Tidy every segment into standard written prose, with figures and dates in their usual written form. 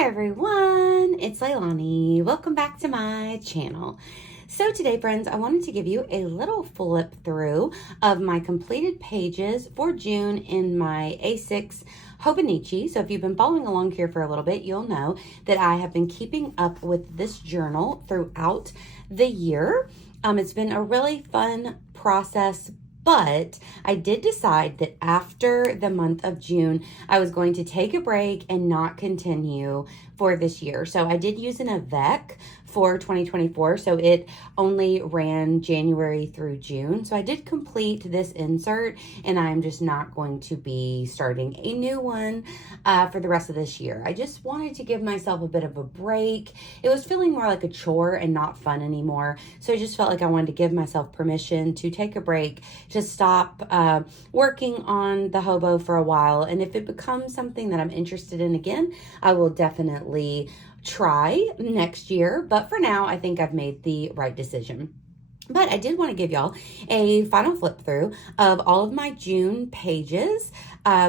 Hi everyone, it's Leilani. Welcome back to my channel. So today, friends, I wanted to give you a little flip through of my completed pages for June in my A6 Hobonichi. So if you've been following along here for a little bit, you'll know that I have been keeping up with this journal throughout the year. It's been a really fun process, but I did decide that after the month of June, I was going to take a break and not continue for this year. So I did use an avec for 2024. So it only ran January through June. So I did complete this insert, and I'm just not going to be starting a new one for the rest of this year. I just wanted to give myself a bit of a break. It was feeling more like a chore and not fun anymore. So I just felt like I wanted to give myself permission to take a break, to stop working on the hobo for a while. And if it becomes something that I'm interested in again, I will definitely try next year. But for now, I think I've made the right decision. But I did want to give y'all a final flip through of all of my June pages.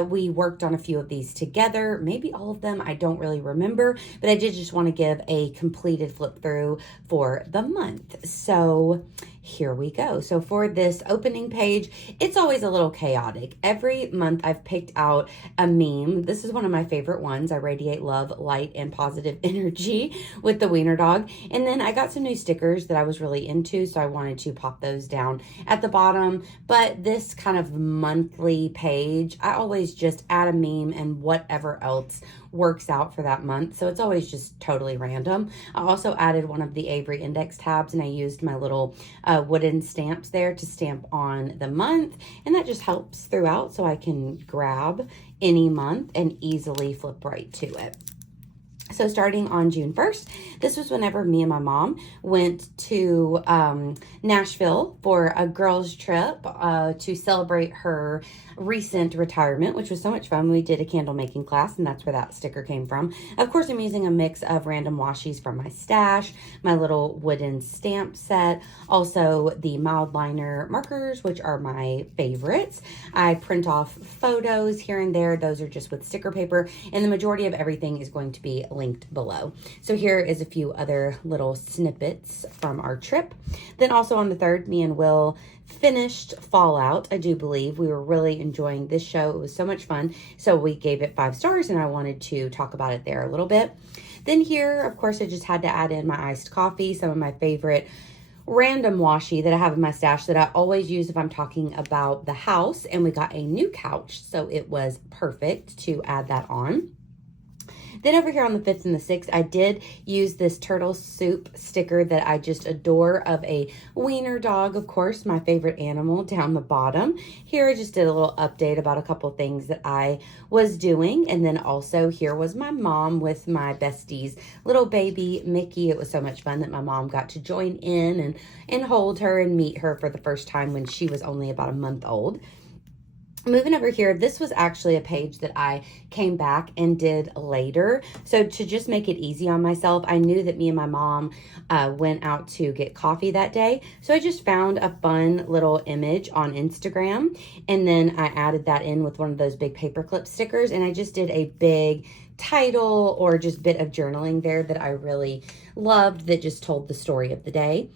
We worked on a few of these together, maybe all of them, I don't really remember, but I did just want to give a completed flip through for the month. So here we go. So for this opening page, it's always a little chaotic. Every month I've picked out a meme. This is one of my favorite ones. I radiate love, light, and positive energy with the wiener dog. And then I got some new stickers that I was really into, so I wanted to pop those down at the bottom. But this kind of monthly page, I always just add a meme and whatever else works out for that month. So it's always just totally random. I also added one of the Avery index tabs, and I used my little wooden stamps there to stamp on the month. And that just helps throughout, so I can grab any month and easily flip right to it. So starting on June 1st, this was whenever me and my mom went to Nashville for a girls' trip to celebrate her recent retirement, which was so much fun. We did a candle making class, and that's where that sticker came from. Of course, I'm using a mix of random washies from my stash, my little wooden stamp set, also the mild liner markers, which are my favorites. I print off photos here and there. Those are just with sticker paper, and the majority of everything is going to be linked below. So here is a few other little snippets from our trip. Then also on the 3rd, me and Will finished Fallout. I do believe we were really enjoying this show. It was so much fun. So we gave it 5 stars, and I wanted to talk about it there a little bit. Then here, of course, I just had to add in my iced coffee, some of my favorite random washi that I have in my stash that I always use if I'm talking about the house. And we got a new couch, so it was perfect to add that on. Then over here on the 5th and the 6th, I did use this turtle soup sticker that I just adore of a wiener dog, of course, my favorite animal, down the bottom. Here I just did a little update about a couple things that I was doing. And then also here was my mom with my bestie's little baby, Mickey. It was so much fun that my mom got to join in and hold her and meet her for the first time when she was only about a month old. Moving over here, this was actually a page that I came back and did later. So to just make it easy on myself, I knew that me and my mom went out to get coffee that day. So I just found a fun little image on Instagram, and then I added that in with one of those big paperclip stickers, and I just did a big title or just bit of journaling there that I really loved that just told the story of the day.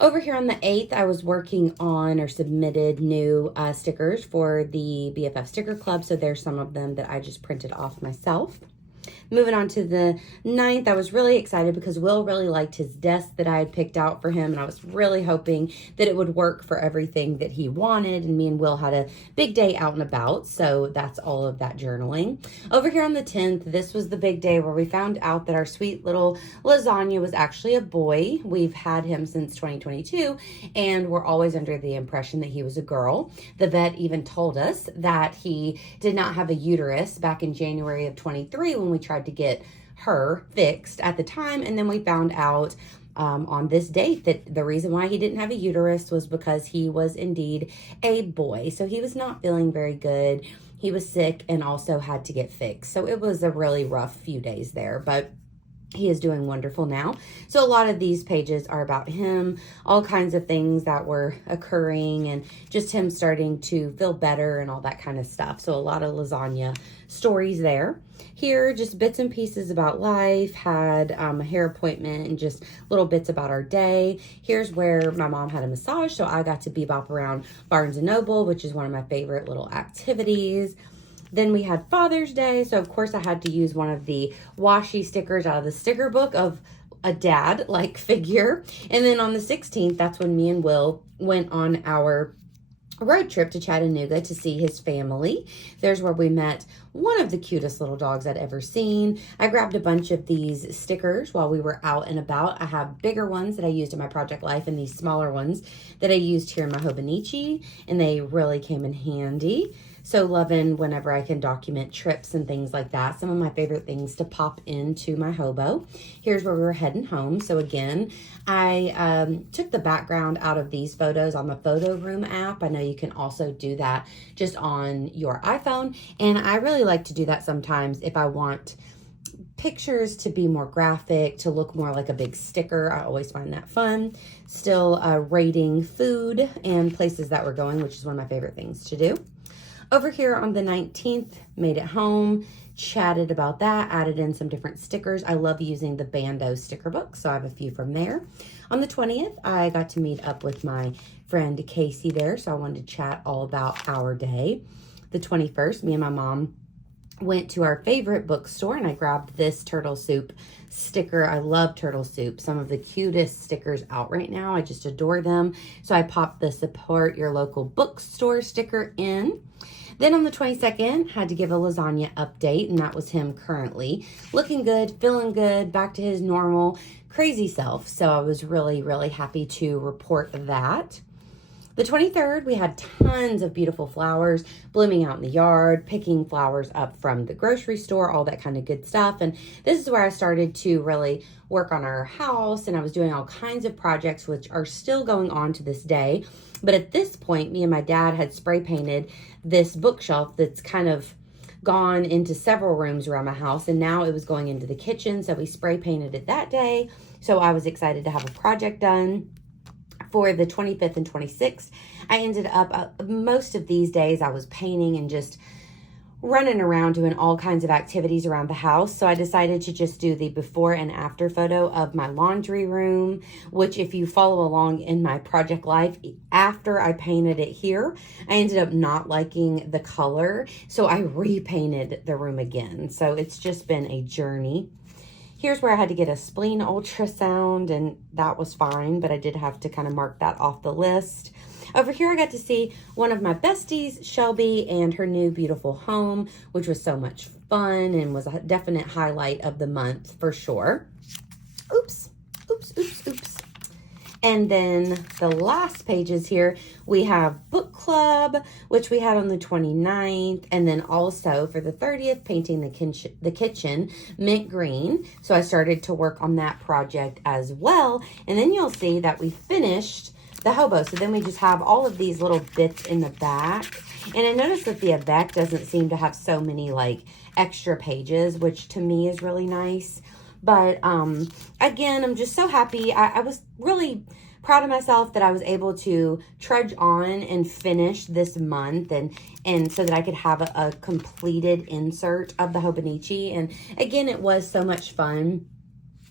Over here on the 8th, I was working on or submitted new stickers for the BFF Sticker Club. So there's some of them that I just printed off myself. Moving on to the 9th, I was really excited because Will really liked his desk that I had picked out for him, and I was really hoping that it would work for everything that he wanted, and me and Will had a big day out and about, so that's all of that journaling. Over here on the 10th, this was the big day where we found out that our sweet little lasagna was actually a boy. We've had him since 2022, and we're always under the impression that he was a girl. The vet even told us that he did not have a uterus back in January of 23 when we tried to get her fixed at the time, and then we found out on this date that the reason why he didn't have a uterus was because he was indeed a boy. So he was not feeling very good. He was sick and also had to get fixed. So it was a really rough few days there, but He is doing wonderful now. So a lot of these pages are about him, all kinds of things that were occurring and just him starting to feel better and all that kind of stuff. So a lot of lasagna stories there. Here, just bits and pieces about life, had a hair appointment and just little bits about our day. Here's where my mom had a massage, so I got to bebop around Barnes & Noble, which is one of my favorite little activities. Then we had Father's Day, so of course I had to use one of the washi stickers out of the sticker book of a dad-like figure. And then on the 16th, that's when me and Will went on our road trip to Chattanooga to see his family. There's where we met one of the cutest little dogs I'd ever seen. I grabbed a bunch of these stickers while we were out and about. I have bigger ones that I used in my project life and these smaller ones that I used here in my Hobonichi, and they really came in handy. So loving whenever I can document trips and things like that. Some of my favorite things to pop into my hobo. Here's where we were heading home. So again, I took the background out of these photos on the Photo Room app. I know you can also do that just on your iPhone. And I really like to do that sometimes if I want pictures to be more graphic, to look more like a big sticker. I always find that fun. Still rating food and places that we're going, which is one of my favorite things to do. Over here on the 19th, made it home, chatted about that, added in some different stickers. I love using the Bando sticker book, so I have a few from there. On the 20th, I got to meet up with my friend Casey there, so I wanted to chat all about our day. The 21st, me and my mom went to our favorite bookstore, and I grabbed this Turtle Soup sticker. I love Turtle Soup. Some of the cutest stickers out right now. I just adore them. So I popped the support your local bookstore sticker in. Then on the 22nd, had to give a lasagna update, and that was him currently looking good, feeling good, back to his normal crazy self. So I was really, really happy to report that. The 23rd, we had tons of beautiful flowers blooming out in the yard, picking flowers up from the grocery store, all that kind of good stuff. And this is where I started to really work on our house, and I was doing all kinds of projects which are still going on to this day. But at this point, me and my dad had spray painted this bookshelf that's kind of gone into several rooms around my house, and now it was going into the kitchen. So we spray painted it that day. So I was excited to have a project done. For the 25th and 26th, I ended up, most of these days I was painting and just running around doing all kinds of activities around the house. So I decided to just do the before and after photo of my laundry room, which if you follow along in my project life, after I painted it here, I ended up not liking the color. So I repainted the room again. So it's just been a journey. Here's where I had to get a spleen ultrasound, and that was fine, but I did have to kind of mark that off the list. Over here, I got to see one of my besties, Shelby, and her new beautiful home, which was so much fun and was a definite highlight of the month for sure. Oops. And then the last pages here, we have book club, which we had on the 29th. And then also for the 30th, painting the kitchen mint green. So I started to work on that project as well. And then you'll see that we finished the hobo. So then we just have all of these little bits in the back. And I noticed that the Avec doesn't seem to have so many like extra pages, which to me is really nice. But again, I'm just so happy. I was really proud of myself that I was able to trudge on and finish this month and so that I could have a completed insert of the Hobonichi. And again, it was so much fun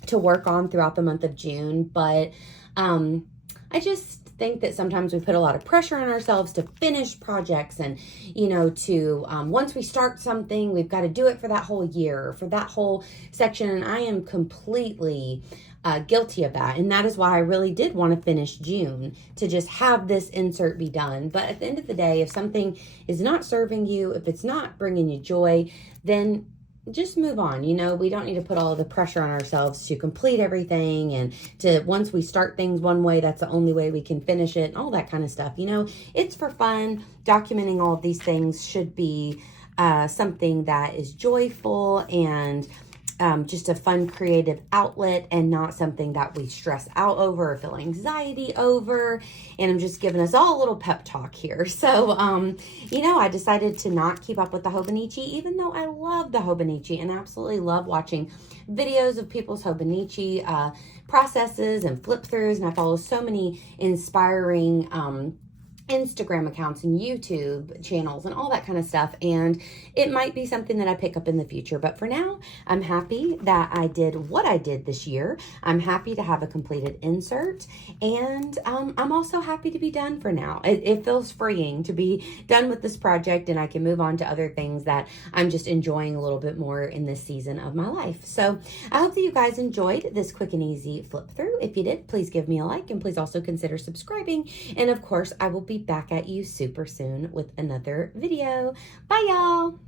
to work on throughout the month of June. But I just think that sometimes we put a lot of pressure on ourselves to finish projects and, you know, to once we start something, we've got to do it for that whole year, for that whole section. And I am completely guilty of that. And that is why I really did want to finish June, to just have this insert be done. But at the end of the day, if something is not serving you, if it's not bringing you joy, then just move on. You know, we don't need to put all of the pressure on ourselves to complete everything, and to once we start things one way, that's the only way we can finish it, and all that kind of stuff. You know, it's for fun. Documenting all of these things should be something that is joyful and just a fun creative outlet and not something that we stress out over or feel anxiety over. And I'm just giving us all a little pep talk here. So, I decided to not keep up with the Hobonichi, even though I love the Hobonichi and absolutely love watching videos of people's Hobonichi processes and flip throughs. And I follow so many inspiring Instagram accounts and YouTube channels and all that kind of stuff. And it might be something that I pick up in the future. But for now, I'm happy that I did what I did this year. I'm happy to have a completed insert. And I'm also happy to be done for now. It feels freeing to be done with this project, and I can move on to other things that I'm just enjoying a little bit more in this season of my life. So I hope that you guys enjoyed this quick and easy flip through. If you did, please give me a like, and please also consider subscribing. And of course, I will be back at you super soon with another video. Bye, y'all.